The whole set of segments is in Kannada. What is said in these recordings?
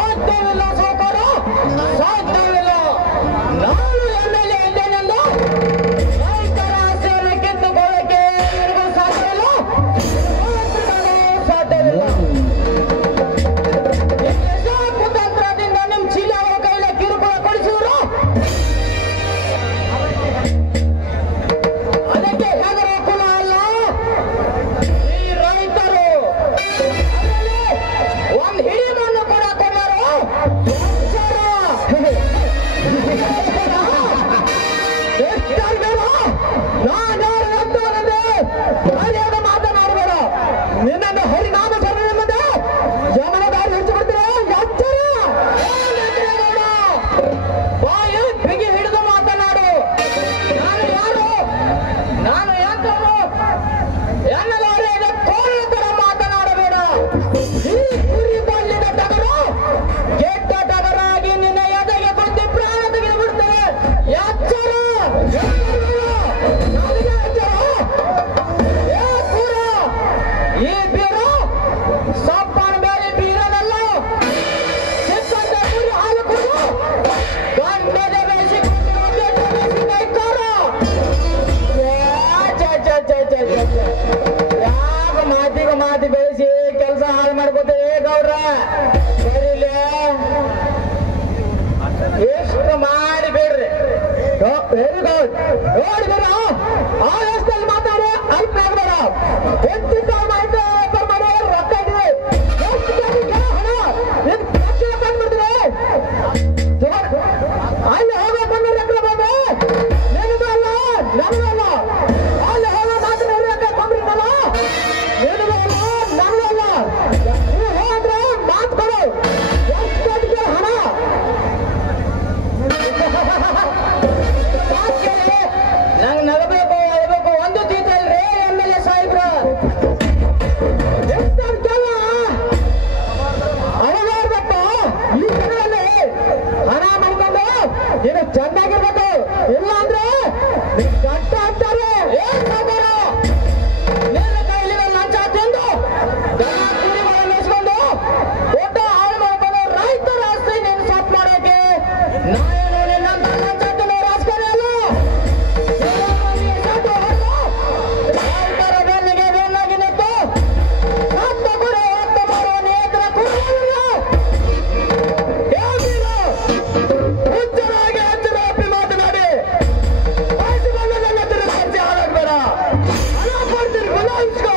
ಸಾಧ್ಯವಿಲ್ಲ ಸಾಕಾರ, ಸಾಧ್ಯವಿಲ್ಲ. ನಾನು ಎಮ್ಮೆಲ್ಲೆ ಇದ್ದೇನೆಂದು ರೈತರ ಆಸೆಯನ್ನು ಕಿತ್ತುಕೊಳ್ಳಕ್ಕೆ ನಿನಗೂ ಸಾಧ್ಯವಿಲ್ಲ, ಸಾಧ್ಯವಿಲ್ಲ. ಕುತಂತ್ರದಿಂದ ನಿಮ್ಮ ಚೀಲ ಅವರ ಕೈಯಲ್ಲಿ ಕಿರುಕುಳ ಕೊಡಿಸಿದ್ರು. ಅದಕ್ಕೆ ಹೆದರ ಕುಲ ಅಲ್ಲ ಈ ರೈತರು. ಒಂದು ಹಿಡಿ ಮಣ್ಣು ಕೂಡ ಕೊಡರು. ನಾನು ಮಾತನಾಡಬೇಡ. ನಿನ್ನನ್ನು ಹರಿನಾಮ ಸರ್ವೇ ಜಮನದಾರಿ ಹೆಚ್ಚು ಬಿಡ್ತೀರ. ಬಾಯಿ ಬಿಗಿ ಹಿಡಿದು ಮಾತನಾಡು. ನಾನು ಯಾರು, ನಾನು ಯಾಕರು ಎನ್ನಲಾರೆ ಕೋಳ ತರ ಮಾತನಾಡಬೇಡ. ಈ ಕುರಿ ಬಲ್ಲಿದ ಟಗರು ಕೆಟ್ಟ ಟಗರಾಗಿ ನಿನ್ನ ಎದೆಗೆ ಬುದ್ಧಿ ಪ್ರಾಣ ತೆಗೆದು ಬಿಡ್ತೇವೆ. ಎಚ್ಚರ, ನನಗೆ ಎಚ್ಚರ. ಏ ಕೂರ, ಈ ಬೀರು ಸಪ್ಪನ ಬೇರೆ ಬೀರನಲ್ಲ. ಚಿಕ್ಕಂದ ಕುರಿ ಹಾಲು ಕುಡಿದು ಗಂಟೆದ ಬೆಳೆಸಿಕೊಂಡಿರುವ ಕೆಟ್ಟ ಬೆಳೆಸಿದೈಕಾರ. ಯಾಕ ಮಾತಿಗೆ ಮಾತಿ ಬೆಳೆಸಿ ಕೆಲಸ ಹಾಳು ಮಾಡ್ಕೋತೇವೆ ಗೌಡ್ರ. ಸರಿಲೇ ಎಷ್ಟು ಮಾಡಿ ಬಿಡ್ರಿ. Very good. ನೋಡಿ ಬೇಡ ಆ ವಯಸ್ಸಲ್ಲಿ ಮಾತಾಡಿ ಅಲ್ಪ ಆಗ್ಬೇಡ. ಹೆಚ್ಚಿನ ಮಾಹಿತಿ ಮಾಡಿ ರೊಕ್ಕ ಇದ್ದೀವಿ. ಎಷ್ಟು ಹಣ ಲಕ್ಷ ಬಂದ್ಬಿಡ್ತೀವಿ. ಅಲ್ಲಿ ಹೋಗೋ ಬಂದ್ರೆ ಲೆಕ್ಕ ಬಂದ್ರೆ ನಿನಗೂ ಅಲ್ಲ ನಮಗೂ ಅಲ್ಲ. ಅಲ್ಲಿ ಹೋಗೋ ಮಾತ್ರ ಲೆಕ್ಕ ಬಂದ್ಬಿಡ್ತಲ್ಲ. ನಿನಗೂ ಅಲ್ಲ ನಮಗೂ ಅಲ್ಲ. ನೀವು ಹೋದ್ರೆ ಮಾತು ಕೊಡು. ಎಷ್ಟು ಹಣ ನಂಗೆ ನಗಬೇಕು ಅಳಬೇಕು ಒಂದು ತೀತಲ್ರಿ ಎಮ್ಮೆಲ್ಲೆ ಸಾಹೇಬ್ರ. ಎಷ್ಟಂತೆಲ್ಲ ಅಳಗಾಡ್ಬೇಕು. ಈ ಜನರಲ್ಲಿ ಹಣ ಮಾಡ್ಕೊಂಡು ನೀನು ಚೆನ್ನಾಗಿರ್ಬೇಕು. ಇಲ್ಲ ಅಂದ್ರೆ ಕಟ್ಟ ಅಂತಾರೆ. ಏನ್ ಸಾಕಾರ ನಿನ್ನ ಕೈಲಿ ಲಂಚ ತಿಂದು ದನ ಕುರಿಗಳನ್ನು ಮೇಯಿಸ್ಕೊಂಡು ಊಟ ಹಾಳು ಮಾಡ್ಕೊಂಡು ರೈತರ ಆಸ್ತಿ ನೀನು ಸಾಫ್ ಮಾಡೋಕೆ ನಾನೇನು ನಿನ್ನಂತ ಲಂಚ ತಿನ್ನೋ ರಾಜಕಾರಣ ಅಲ್ಲ. ರೈತರ ಬೆನ್ನಿಗೆ ಬೆನ್ನಾಗಿ ನಿಂತು ಹತ್ತ ಕುರಿ ಹತ್ತ ಮಾಡುವ ನೇತ್ರ ಕುರುಬರಲ್ಲ. ಹುಚ್ಚರಾಗಿ ಹತ್ತಿರ ಅಪ್ಪಿ ಮಾತನಾಡಿ ಬಯಸಿಕೊಂಡು ನನ್ನ ಹತ್ತಿರ ಚರ್ಚೆ ಹಾಳಾಗ್ಬೇಡ. ಹಣ ಕೊಡ್ತೀನಿ ಬದಲಾಯಿಸ್ಕೋ.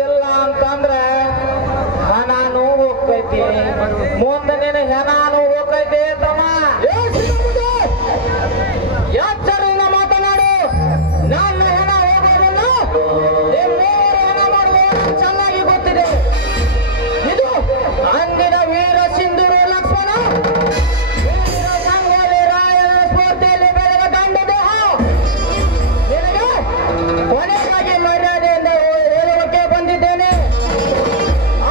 ಇಲ್ಲ ಅಂತಂದ್ರೆ ಹಣನೂ ಹೋಗ್ತೈತಿ, ಮುಂದೆ ನಿನ್ನ ಹೆಣನೂ ಹೋಗ್ತೈತಿ ತಮ್ಮ. ಎಚ್ಚರಿಂದ ಮಾತನಾಡು. ನನ್ನ ಹೆಣ ಹೋಗೋದಿಲ್ಲ. ನಿಮ್ಮೂರು ಹೆಣ ಮಾಡುವ ಚೆನ್ನಾಗಿ ಗೊತ್ತಿದೆ. ಇದು ಅಂದಿನ ವೀರ ಸಿಂಧೂರು ಲಕ್ಷ್ಮಣ ವೀರ ಸಂಗೊಳ್ಳಿ ರಾಯನ ಸ್ಫೂರ್ತಿಯಲ್ಲಿ ಬೆಳೆದ ಗಂಡ ದೇಹ. ನಿನಗೆ ಕೊನೆಗಾಗಿ ಮರ್ಯಾದೆಯಿಂದ ಹೇಳುವುದಕ್ಕೆ ಬಂದಿದ್ದೇನೆ.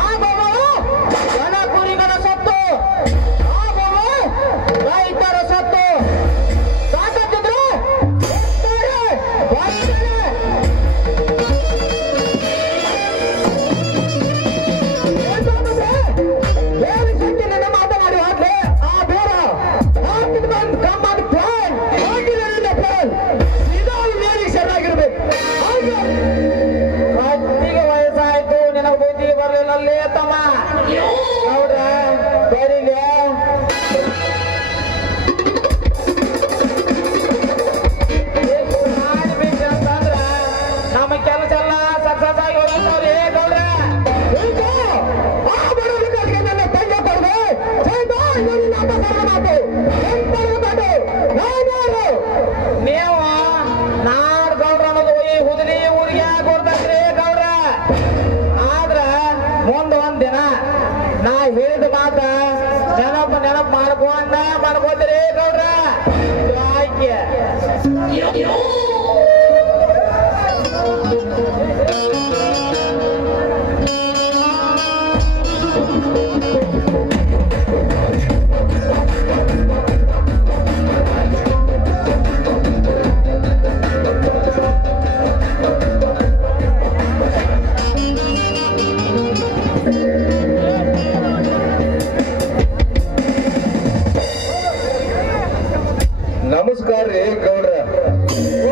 ಆ ಬೊಮ್ಮಳು ದನ ಕುರಿಗಳ ಸತ್ತು, ಆ ಬೊಮ್ಮೆ ರೈತರ ಸತ್ತು. ಸಾಕತ್ತಿದ್ರೆ ಬೇರೆ ಶಕ್ತಿನಿಂದ ಮಾತನಾಡಿ ಹಾಕ್ಲೆ ಆ ಬೇರ ಹಾಕಿದ ಬಂದು ಕಮ್ಮಿ ಪ್ಲಾನ್ ಹಾಕಿದ್ರಿಂದ ಪ್ಲಾನ್ ಇದಾಗಿ ಮೇಲಿಗೆ ಚೆನ್ನಾಗಿರ್ಬೇಕು. ಕತ್ತಿಗೆ ವಯಸ್ಸಾಯ್ತು, ನಿನಗೆ ಬುದ್ಧಿ ಬರಲಿಲ್ಲಲ್ಲೇ ತಮ್ಮ. ನೋಡ್ರ ಬರೀಲೆ ಎಷ್ಟು ಮಾಡ್ಬೇಕಂತಂದ್ರ ನಮ್ಮ ಕೆಲಸ ಎಲ್ಲ ಸಕ್ಸಸ್ ಆಗಿ ಹೋಗ್ತಾವ್ರಿ ಗೌಡ್ರ. ಆ ಬಡವರಿಗೆ ನನ್ನ ತಂಗ ಕೊಡ್ದೆ ನೀವು ನಾಡ್ ಗೌಡ್ರ ಅನ್ನೋದು ಈ ಹುದಲಿ ಊರಿಗೆ ಕೊಡ್ತಂದ್ರಿ ಗೌಡ್ರ. ಆದ್ರ ಮುಂದ ಒಂದ್ ದಿನ ನಾ ಹೇಳಿದ ಮಾತ ನೆನಪು ಮಾಡ್ಕೋತೀರಿ ಗೌಡ್ರ. ಆಯ್ಕೆ ನಮಸ್ಕಾರ ರೀ ಗೌಡ್ರ.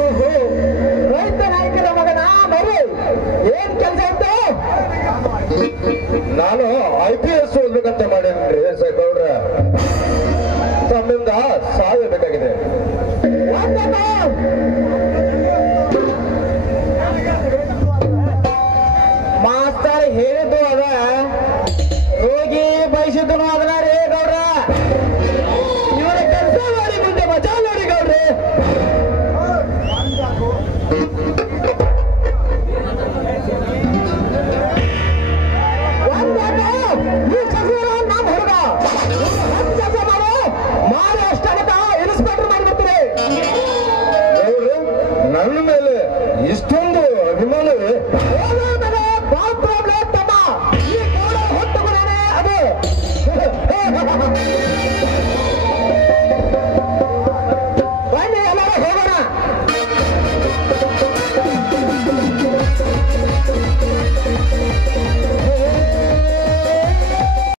ಓಹೋ, ರೈತ ನಾಯಕರ ಮಗನ ಮರಿ, ಏನ್ ಕೆಲಸ ಇತ್ತು? ನಾನು IPS ಓದ್ಬೇಕಂತ ಮಾಡೇನ್ರಿ ಗೌಡ್ರ. ತಮ್ಮಿಂದ ಸಹಾಯ ಬೇಕಾಗಿದೆ. ಮಾಸ್ತರ್ ಹೇಳಿದ್ದು ಅದ, ರೋಗಿ ಬಯಸಿದ್ದು ಅದನ್ನ ರೇ ಗೌಡ್ರ. ಇವರ ಕೆಲಸ ಮಾಡಿ ಮುಂದೆ ಮಜಾ ನೋಡಿ ಗೌಡ್ರಿ. ನಮ್ಮ ಹುಡುಗ ಕೆಲಸ ಮಾಡು, ಮಾಡಿ ಅಷ್ಟಾಗತ್ತ ಇನ್ಸ್ಪೆಕ್ಟರ್ ಮಾಡಿ ಬರ್ತೀರಿ. ಗೌಡ್ರ, ನನ್ನ ಮೇಲೆ ಇಷ್ಟೊಂದು ಅಭಿಮಾನವೇ? ಪಾತ್ರ